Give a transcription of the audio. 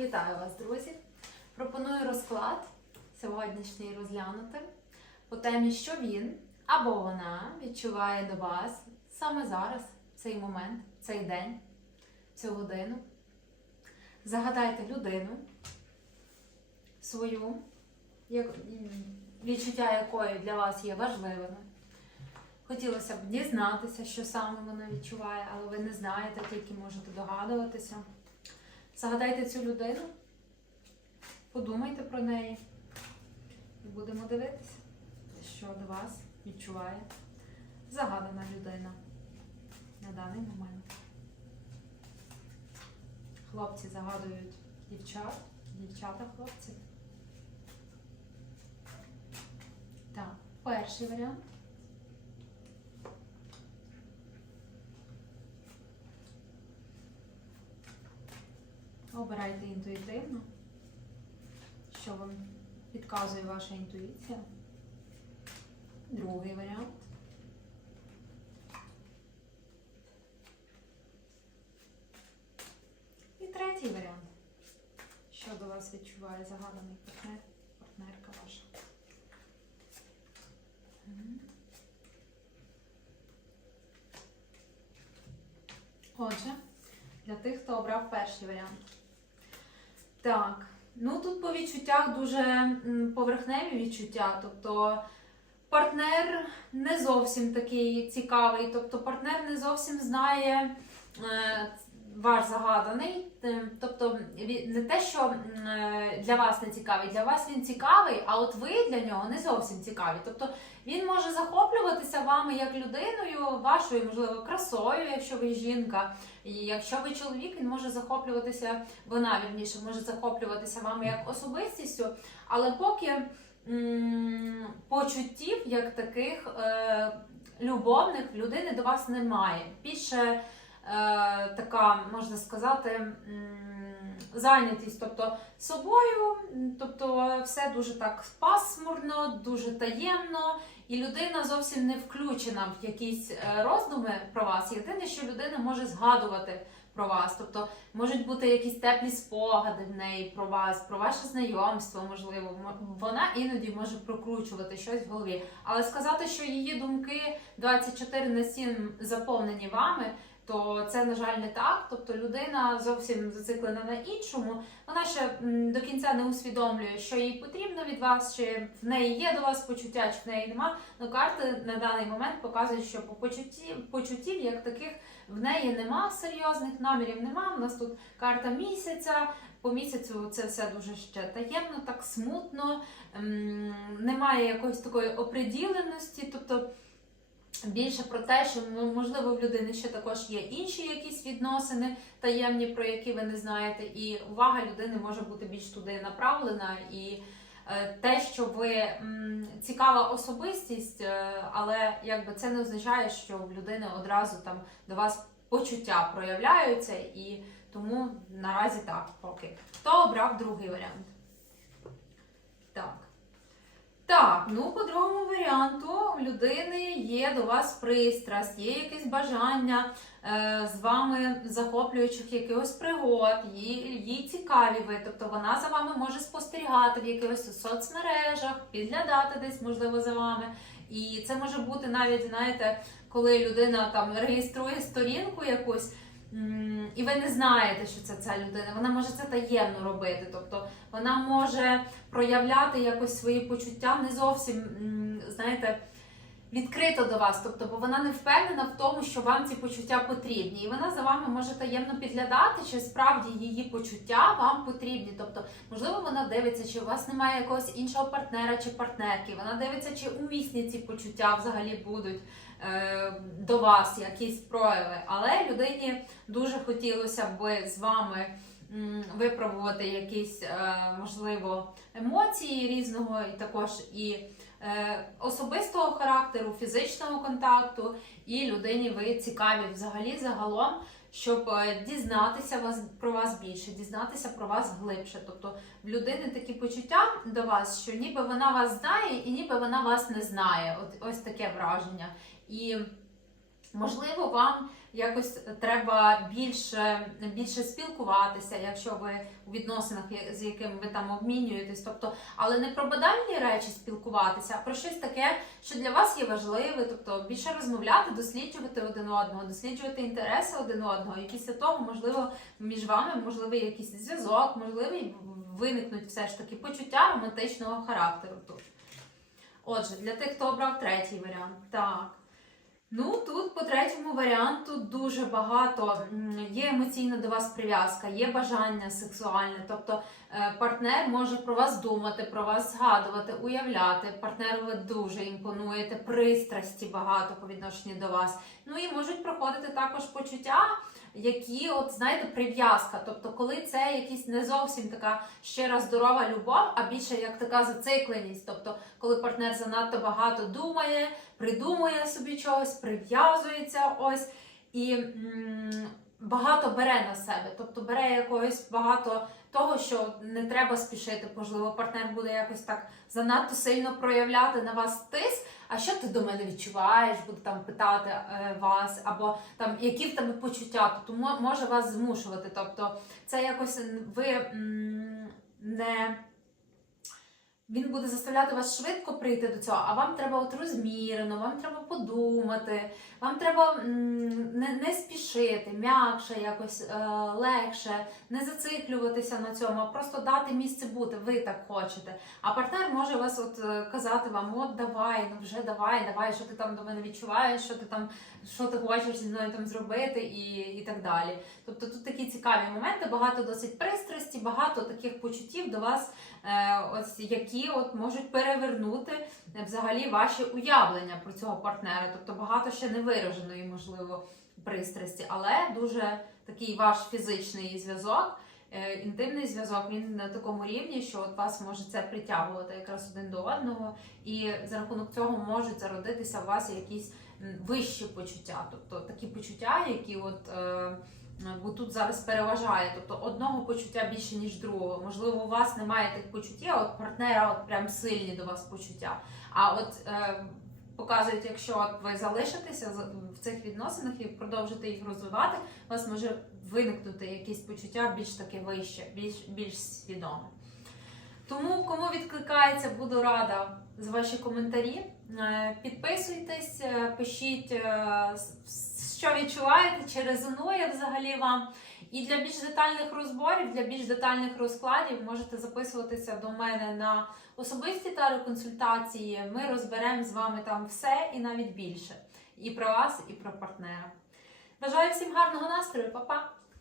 Вітаю вас, друзі! Пропоную розклад сьогоднішній розглянути по темі, що він або вона відчуває до вас саме зараз, цей момент, цей день, цю годину. Загадайте людину свою, відчуття якої для вас є важливими. Хотілося б дізнатися, що саме вона відчуває, але ви не знаєте, тільки можете догадуватися. Загадайте цю людину, подумайте про неї і будемо дивитися, що до вас відчуває загадана людина на даний момент. Хлопці загадують дівчат, дівчата хлопці. Так, перший варіант. Обирайте інтуїтивно, що вам підказує ваша інтуїція. Другий варіант. І третій варіант. Що до вас відчуває загаданий партнер, партнерка ваша. Отже, для тих, хто обрав перший варіант. Так, ну тут по відчуттях дуже поверхневі відчуття. Тобто партнер не зовсім такий цікавий, тобто партнер не зовсім знає е, ваш загаданий. Тобто не те, що е, для вас не цікавий, для вас він цікавий, а от ви для нього не зовсім цікаві. Тобто він може захоплюватися вами як людиною, вашою, можливо, красою, якщо ви жінка. І якщо ви чоловік, він може захоплюватися, вона вірніше може захоплюватися вами як особистістю, але поки почуттів як таких е, любовних людини до вас немає. Більше така, можна сказати, зайнятість, тобто собою, тобто все дуже так пасмурно, дуже таємно. І людина зовсім не включена в якісь е, роздуми про вас. Єдине, що людина може згадувати про вас. Тобто можуть бути якісь теплі спогади в неї про вас, про ваше знайомство, можливо. Вона іноді може прокручувати щось в голові. Але сказати, що її думки 24 на 7 заповнені вами. То це, на жаль, не так. Тобто людина зовсім зациклена на іншому. Вона ще до кінця не усвідомлює, що їй потрібно від вас, чи в неї є до вас почуття, чи в неї нема. Ну, карти на даний момент показують, що по почутті, почуттів як таких в неї нема серйозних намірів. Нема. У нас тут карта місяця. По місяцю це все дуже ще таємно, так смутно. Ем, немає якоїсь такої оприділеності. Тобто більше про те, що ну, можливо в людини ще також є інші якісь відносини таємні, про які ви не знаєте, і увага людини може бути більш туди направлена. І е, те, що ви цікава особистість, е, але якби це не означає, що в людини одразу там до вас почуття проявляються, і тому наразі так поки. Хто обрав другий варіант? Так. Так, ну по другому варіанту в людини є до вас пристрасть, є якесь бажання е, з вами захоплюючих якихось пригод, їй, їй цікаві ви. Тобто вона за вами може спостерігати в якихось соцмережах, підглядати десь, можливо, за вами. І це може бути навіть, знаєте, коли людина там реєструє сторінку якусь. І ви не знаєте, що це ця людина. Вона може це таємно робити. Тобто вона може проявляти якось свої почуття не зовсім, знаєте, відкрито до вас. Тобто, бо вона не впевнена в тому, що вам ці почуття потрібні. І вона за вами може таємно підглядати, чи справді її почуття вам потрібні. Тобто, можливо, вона дивиться, чи у вас немає якогось іншого партнера чи партнерки. Вона дивиться, чи умісні ці почуття взагалі будуть. е, До вас якісь прояви, але людині дуже хотілося б з вами випробувати якісь, е, можливо, емоції різного, і також і особистого характеру, фізичного контакту, і людині ви цікаві взагалі загалом, щоб е, дізнатися вас про вас більше, дізнатися про вас глибше. Тобто в людини такі почуття до вас, що ніби вона вас знає, і ніби вона вас не знає. От ось таке враження. І Можливо, вам якось треба більше, більше спілкуватися, якщо ви у відносинах, з якими ви там обмінюєтесь. Тобто, але не про банальні речі спілкуватися, а про щось таке, що для вас є важливе, тобто більше розмовляти, досліджувати один одного, досліджувати інтереси один одного. І після того, можливо, між вами можливий якийсь зв'язок, можливий виникнуть все ж таки почуття романтичного характеру тут. Отже, для тих, хто обрав третій варіант, так. Ну, тут по третьому варіанту дуже багато є емоційна до вас прив'язка, є бажання сексуальне. Тобто е, партнер може про вас думати, про вас згадувати, уявляти. Партнеру ви дуже імпонуєте, пристрасті багато по відношенню до вас. Ну і можуть проходити також почуття, які, от знаєте, прив'язка. Тобто, коли це якісь не зовсім така щира здорова любов, а більше як така зацикленість. Тобто, коли партнер занадто багато думає, придумує собі чогось, прив'язується ось і м, багато бере на себе. Тобто бере якогось багато того, що не треба спішити. Можливо, партнер буде якось так занадто сильно проявляти на вас тиск. А що ти до мене відчуваєш? Буде там питати е, вас, або там які в тебе почуття, тобто може вас змушувати. Тобто, це якось ви м, не. Він буде заставляти вас швидко прийти до цього, а вам треба от розмірено, вам треба подумати, вам треба не, не спішити, м'якше, якось е, легше, не зациклюватися на цьому, а просто дати місце бути. Ви так хочете. А партнер може вас от е, казати вам: от давай, ну вже давай, давай, що ти там до мене відчуваєш, що ти там, що ти хочеш зі мною там зробити, і, і так далі. Тобто тут такі цікаві моменти, багато досить пристрасті, багато таких почуттів до вас, е, ось які от можуть перевернути е, взагалі ваші уявлення про цього партнера. Тобто багато ще не вираженої, можливо, пристрасті, але дуже такий ваш фізичний зв'язок. е, Інтимний зв'язок він на такому рівні, що от вас може це притягувати якраз один до одного, і за рахунок цього можуть зародитися у вас якісь вищі почуття, тобто такі почуття, які от е, бо тут зараз переважає, тобто одного почуття більше ніж другого. Можливо, у вас немає тих почуттів, а от партнера от прям сильні до вас почуття. А от е, показують, якщо ви залишитеся в цих відносинах і продовжите їх розвивати, у вас може виникнути якісь почуття більш таке вище, більш, більш свідоме. Тому, кому відкликається, буду рада за ваші коментарі. Е, Підписуйтесь, е, пишіть, е, що відчуваєте, чи резонує взагалі вам. І для більш детальних розборів, для більш детальних розкладів можете записуватися до мене на особисті та консультації. Ми розберемо з вами там все і навіть більше. І про вас, і про партнера. Бажаю всім гарного настрою, Па-па!